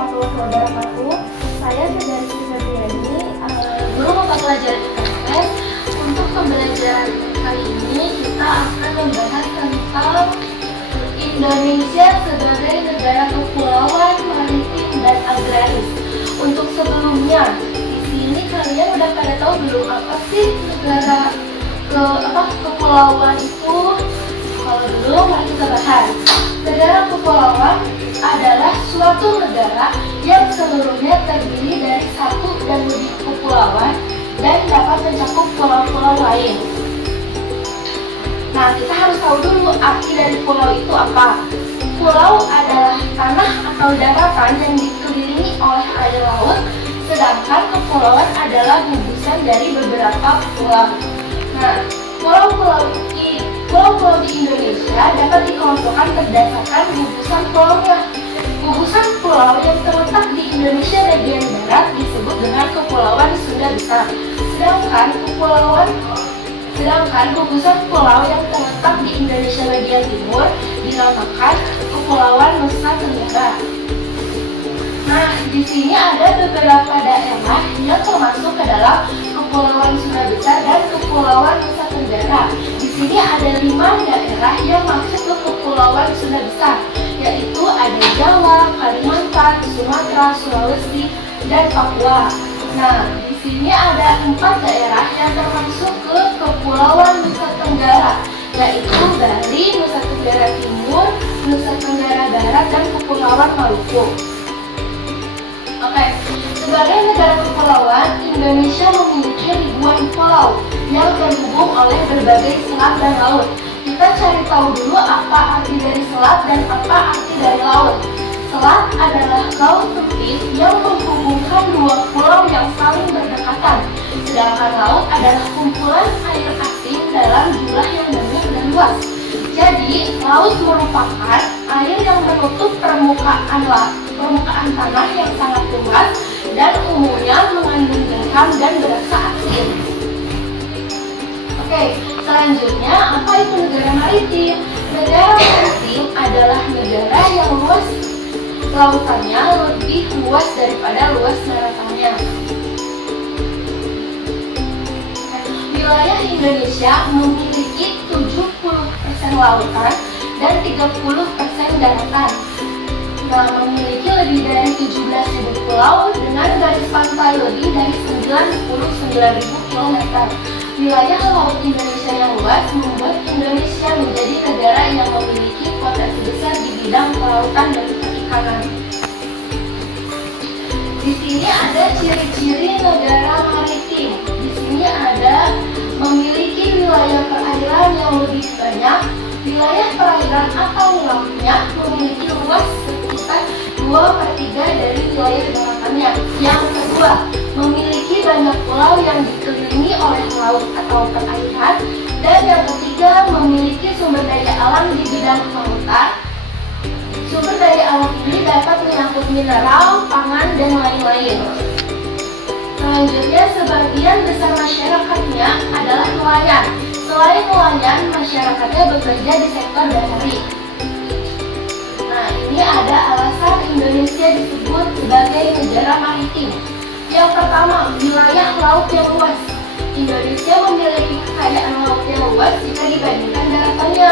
warahmatullahi wabarakatuh. Saya dari Febriani, guru mata pelajaran IPS. Untuk pembelajaran kali ini kita akan membahas tentang Indonesia sebagai negara kepulauan, maritim, dan agraris. Untuk sebelumnya, di sini kalian udah pada tahu belum apa sih negara kepulauan itu? Kalau belum, mari kita bahas. Negara kepulauan adalah suatu negara yang seluruhnya terdiri dari satu dan lebih kepulauan dan dapat mencakup pulau-pulau lain. Nah, kita harus tahu dulu arti dari pulau itu apa. Pulau adalah tanah atau daratan yang dikelilingi oleh air laut, sedangkan kepulauan adalah gugusan dari beberapa pulau. Nah, pulau-pulau di Indonesia dapat dikelompokkan berdasarkan gugusan pulaunya. Gugusan pulau yang terletak di Indonesia bagian barat disebut dengan Kepulauan Sunda Besar. Sedangkan gugusan pulau yang terletak di Indonesia bagian timur dinamakan Kepulauan Nusa Tenggara. Nah, di sini ada beberapa daerah yang termasuk ke dalam Kepulauan Sunda Besar dan Kepulauan Nusa Tenggara. Di sini ada 5 daerah yang masuk ke Kepulauan Sunda Besar, yaitu ada Jawa, Kalimantan, Sumatera, Sulawesi, dan Papua. Nah, di sini ada 4 daerah yang termasuk ke Kepulauan Nusa Tenggara, yaitu Bali, Nusa Tenggara Timur, Nusa Tenggara Barat, dan Kepulauan Maluku. Oke, sebagai negara kepulauan, Indonesia memiliki ribuan pulau yang terhubung oleh berbagai selat dan laut. Kita cari tahu dulu apa arti dari selat dan apa arti dari laut. Selat adalah laut sempit yang menghubungkan 2 pulau yang saling berdekatan. Sedangkan laut adalah kumpulan air asin dalam jumlah yang banyak dan luas. Jadi, laut merupakan air yang menutup permukaan tanah yang sangat luas dan umumnya mengandung garam dan berasa asin. Oke, selanjutnya apa itu negara maritim? Negara maritim adalah negara yang luas lautannya lebih luas daripada luas daratannya. Wilayah Indonesia memiliki 70% lautan dan 30% daratan. Nah, memiliki lebih dari 17.000 pulau dengan garis pantai lebih dari 99.000 km. Wilayah laut Indonesia yang luas membuat Indonesia menjadi negara yang memiliki potensi besar di bidang kelautan dan perikanan. Di sini ada ciri-ciri negara maritim. Di sini ada memiliki wilayah perairan yang lebih banyak. Wilayah perairan atau lautnya memiliki luas sekitar 2/3 dari wilayah daratannya. Yang kedua, memiliki banyak pulau yang dikelilingi oleh laut atau perairan. Dan yang ketiga, memiliki sumber daya alam di bidang kelautan. Sumber daya alam ini dapat menyangkut mineral, pangan, dan lain-lain. Selanjutnya, sebagian besar masyarakatnya adalah nelayan. Selain nelayan, masyarakatnya bekerja di sektor bahari. Nah, ini ada alasan Indonesia disebut sebagai negara maritim. Yang pertama, wilayah laut yang luas. Indonesia memiliki kekayaan laut yang luas jika dibandingkan daratannya.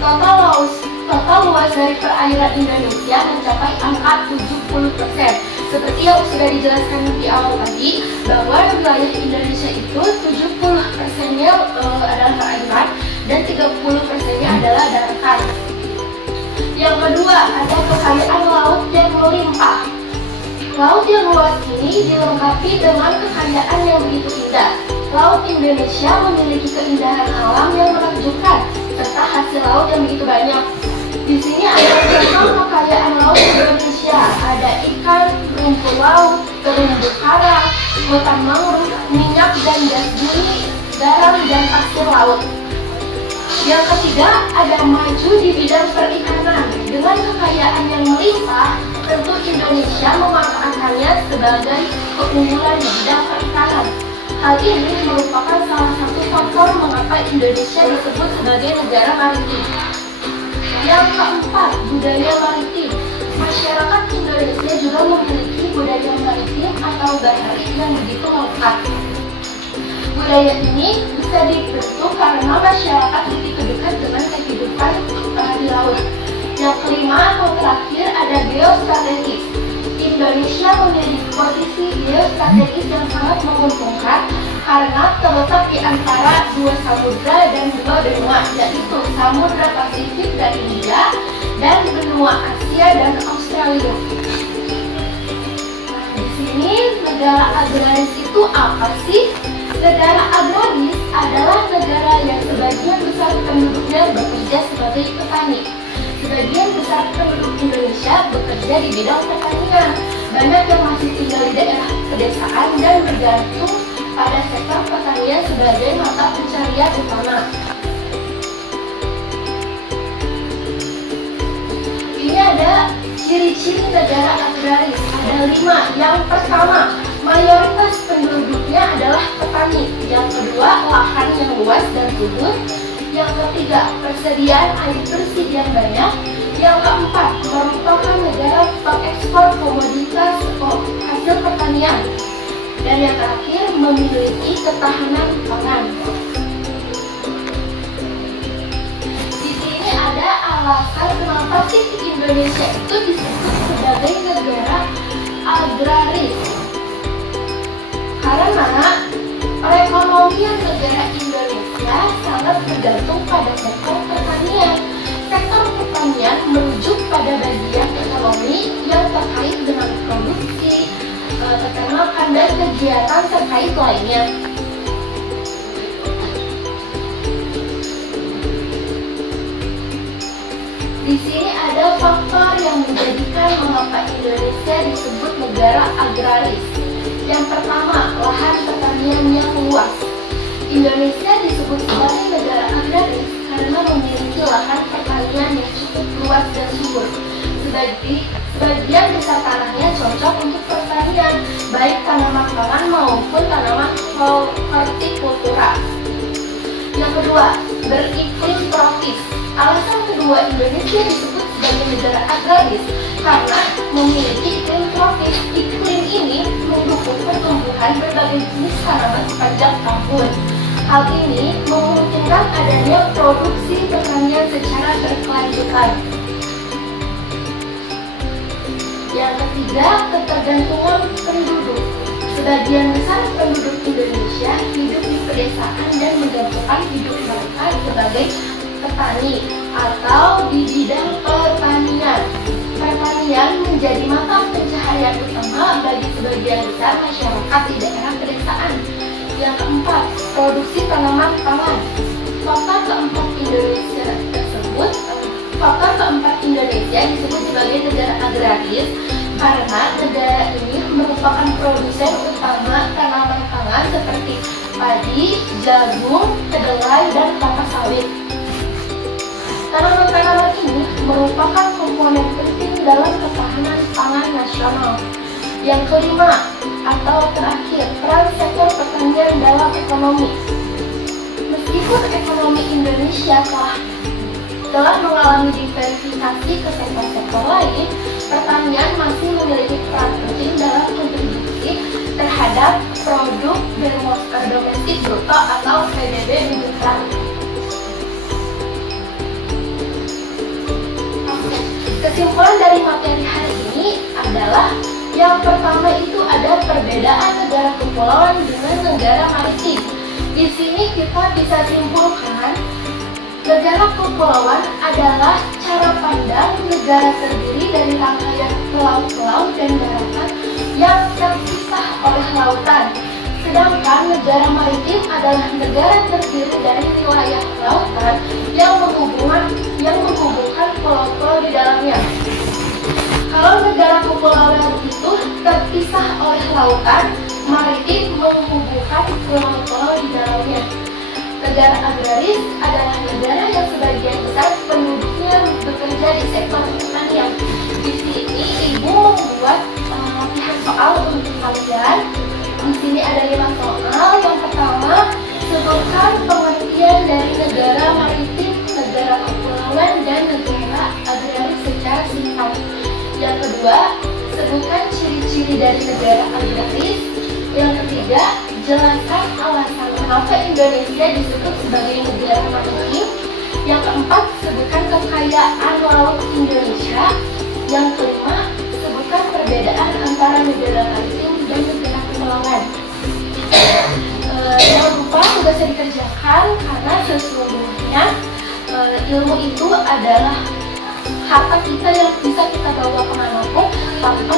Total luas dari perairan Indonesia mencapai angka 70%. Seperti yang sudah dijelaskan di awal tadi, bahwa wilayah Indonesia itu 70%-nya adalah perairan dan 30%-nya adalah daratan. Yang kedua, ada kekayaan laut yang melimpah. Laut yang luas ini dilengkapi dengan kekayaan yang begitu indah. Laut Indonesia memiliki keindahan alam yang menakjubkan, serta hasil laut yang begitu banyak. Di sini ada tentang kekayaan laut Indonesia. Ada ikan, rumput laut, terumbu karang, hutan mangrove, minyak dan gas bumi, garam dan pasir laut. Yang ketiga, ada maju di bidang perikanan. Dengan kekayaan yang melimpah, tentu Indonesia memanfaatkannya sebagai keunggulan di bidang perikanan. Hal ini merupakan salah satu faktor mengapa Indonesia disebut sebagai negara maritim. Yang keempat, budaya maritim. Masyarakat Indonesia juga memiliki budaya maritim atau bahari yang begitu lengkap. Budaya ini bisa dibentuk karena masyarakat begitu dekat dengan kehidupan di laut. Yang kelima atau terakhir ada geostrategis. Indonesia memiliki posisi geostrategis yang sangat menguntungkan karena terletak di antara dua samudra dan dua benua, yaitu Samudra Pasifik dan India dan benua Asia dan Australia. Di sini negara agraris itu apa sih? Negara agraris adalah negara yang sebagian besar penduduknya bekerja sebagai petani. Sebagian besar penduduk Indonesia bekerja di bidang pertanian. Banyak yang masih tinggal di daerah pedesaan dan bergantung pada sektor pertanian sebagai mata pencarian utama. Ini ada ciri-ciri negara agraris. Ada 5. Yang pertama, mayoritas penduduknya adalah petani. Yang kedua, lahan yang luas dan subur. Yang ketiga, persediaan air bersih yang banyak. Yang keempat, merupakan negara pengekspor komoditas hasil pertanian. Dan yang terakhir, memiliki ketahanan pangan. Di sini ada alasan kenapa sih Indonesia itu disebut sebagai negara agraris. Karena perekonomian negara Indonesia sangat tergantung pada sektor pertanian. Sektor pertanian merujuk pada bagian ekonomi yang terkait dengan produksi, peternakan, dan kegiatan terkait lainnya. Di sini ada faktor yang menjadikan mengapa Indonesia disebut negara agraris. Yang pertama, lahan pertanian yang luas. Indonesia disebut sebagai negara agraris karena memiliki lahan pertanian yang cukup luas dan subur. Sebagian besar tanahnya cocok untuk pertanian, baik tanaman pangan maupun tanaman hortikultura. Yang kedua, beriklim tropis. Alasan kedua Indonesia disebut sebagai negara agraris karena memiliki iklim tropis. Iklim ini mendukung pertumbuhan berbagai jenis tanaman sepanjang tahun. Hal ini memungkinkan adanya produksi pertanian secara berkelanjutan. Yang ketiga, ketergantungan penduduk. Sebagian besar penduduk Indonesia hidup di pedesaan dan menggantungkan hidup mereka sebagai petani atau di bidang pertanian. Pertanian menjadi mata pencaharian utama bagi sebagian besar masyarakat di daerah pedesaan. Yang keempat, produksi tanaman pangan. Faktor keempat Indonesia disebut sebagai negara agraris karena negara ini merupakan produsen utama tanaman pangan seperti padi, jagung, kedelai, dan kelapa sawit. Tanaman-tanaman ini merupakan komponen penting dalam ketahanan pangan nasional. Yang kelima atau terakhir, peran sektor pertanian dalam ekonomi. Meskipun ekonomi Indonesia telah mengalami diversifikasi ke sektor-sektor lain, pertanian masih memiliki peran penting dalam kontribusi terhadap produk domestik bruto atau PDB minimal. Kesimpulan dari materi hari ini adalah yang pertama itu ada perbedaan negara kepulauan dengan negara maritim. Di sini kita bisa simpulkan negara kepulauan adalah cara pandang negara terdiri dari rangkaian pulau-pulau dan daratan yang terpisah oleh lautan. Sedangkan negara maritim adalah negara terdiri dari wilayah lautan yang menghubungkan pulau-pulau di dalamnya. Kalau negara kepulauan itu terpisah oleh lautan, maritim menghubungkan pulau-pulau di dalamnya. Negara agraris adalah negara yang sebagian besar penduduknya bekerja di sektor pertanian. Di sini ibu membuat latihan soal untuk kalian. Di sini ada 5 soal. Yang pertama, sebutkan pengertian dari negara maritim, negara kepulauan, dan negara agraris secara singkat. Yang dari negara agraris. Yang ketiga, jelaskan alasan kenapa Indonesia disebut sebagai negara maritim. Yang keempat, sebutkan kekayaan laut Indonesia. Yang kelima, sebutkan perbedaan antara negara maritim dan negara kepulauan. Jangan lupa tugasnya dikerjakan karena sesungguhnya ilmu itu adalah harta kita yang bisa kita bawa kemanapun tanpa